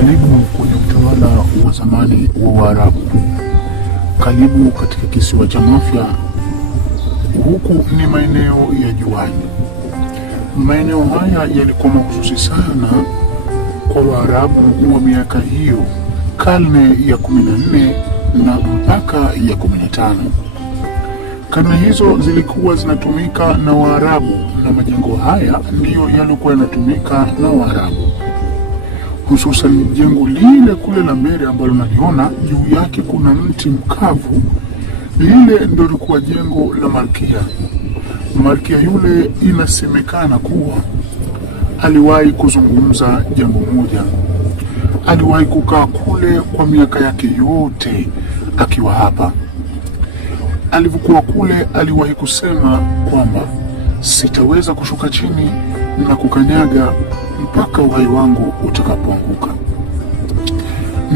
Karibu kwenye utawala wa zamani wa Waarabu. Karibu katika kisiwa cha Mafia. Huku ni maeneo ya Juani. Maeneo haya yalikuwa mahususi sana kwa Waarabu wa miaka hiyo, karne ya 14 na mpaka ya 15. Karne hizo zilikuwa zinatumika na Waarabu na majengo haya ndiyo yalikuwa yanatumika na Waarabu. Hususan jengo lile kule la mbele ambalo unaliona juu yake kuna mti mkavu, lile ndio lilikuwa jengo la Malkia. Malkia yule inasemekana kuwa aliwahi kuzungumza jambo moja. Aliwahi kukaa kule kwa miaka yake yote akiwa hapa. Alivyokuwa kule aliwahi kusema kwamba sitaweza kushuka chini na kukanyaga mpaka uhai wangu utakapoanguka.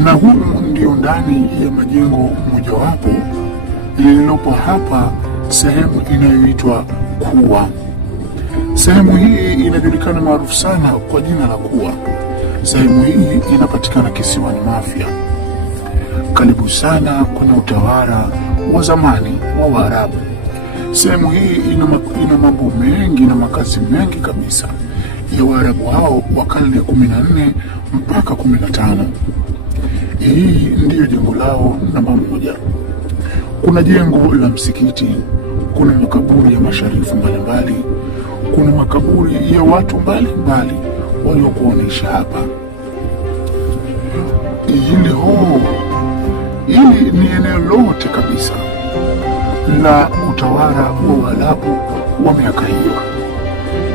Na humu ndio ndani ya majengo mojawapo lililopo hapa, sehemu inayoitwa Kuwa. Sehemu hii inajulikana maarufu sana kwa jina la Kuwa. Sehemu hii inapatikana kisiwani Mafia. Karibu sana kwenye utawala wa zamani wa Waarabu. Sehemu hii ina mambo mengi na makazi mengi kabisa ya Waarabu hao wa karne ya 14 mpaka 15. Hii ndiyo jengo lao namba 1. Kuna jengo la msikiti, kuna makaburi ya masharifu mbalimbali, kuna makaburi ya watu mbalimbali waliokuwa wanaishi hapa. Hili ni eneo lote kabisa la utawala wa Waarabu wa miaka hiyo.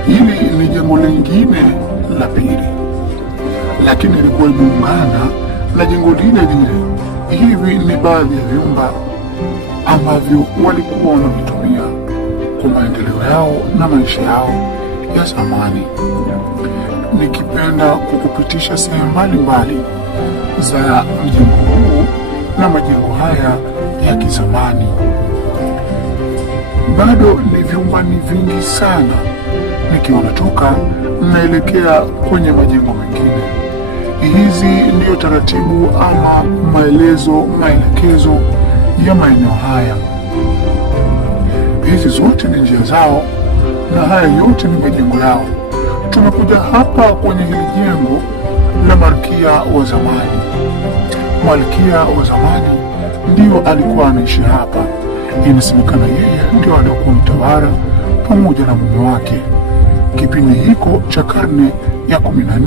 Hili ni jengo lingine la pili, lakini ilikuwa imeungana na jengo lile lile. Hivi ni baadhi ya vyumba ambavyo walikuwa wanavitumia kwa maendeleo yao na maisha yao ya zamani. Nikipenda kukupitisha sehemu mbalimbali za mjengo huu na majengo haya ya kizamani. Bado ni vyumba ni vingi sana. Nikiwa natoka naelekea kwenye majengo mengine. Hizi ndiyo taratibu ama maelekezo ya maeneo haya. Hizi zote ni njia zao na haya yote ni majengo yao. Tumekuja hapa kwenye hili jengo la Malkia wa zamani. Malkia wa zamani ndio alikuwa anaishi hapa. Inasemekana yeye ndio alikuwa mtawala pamoja na mume wake kipindi hiko cha karne ya 14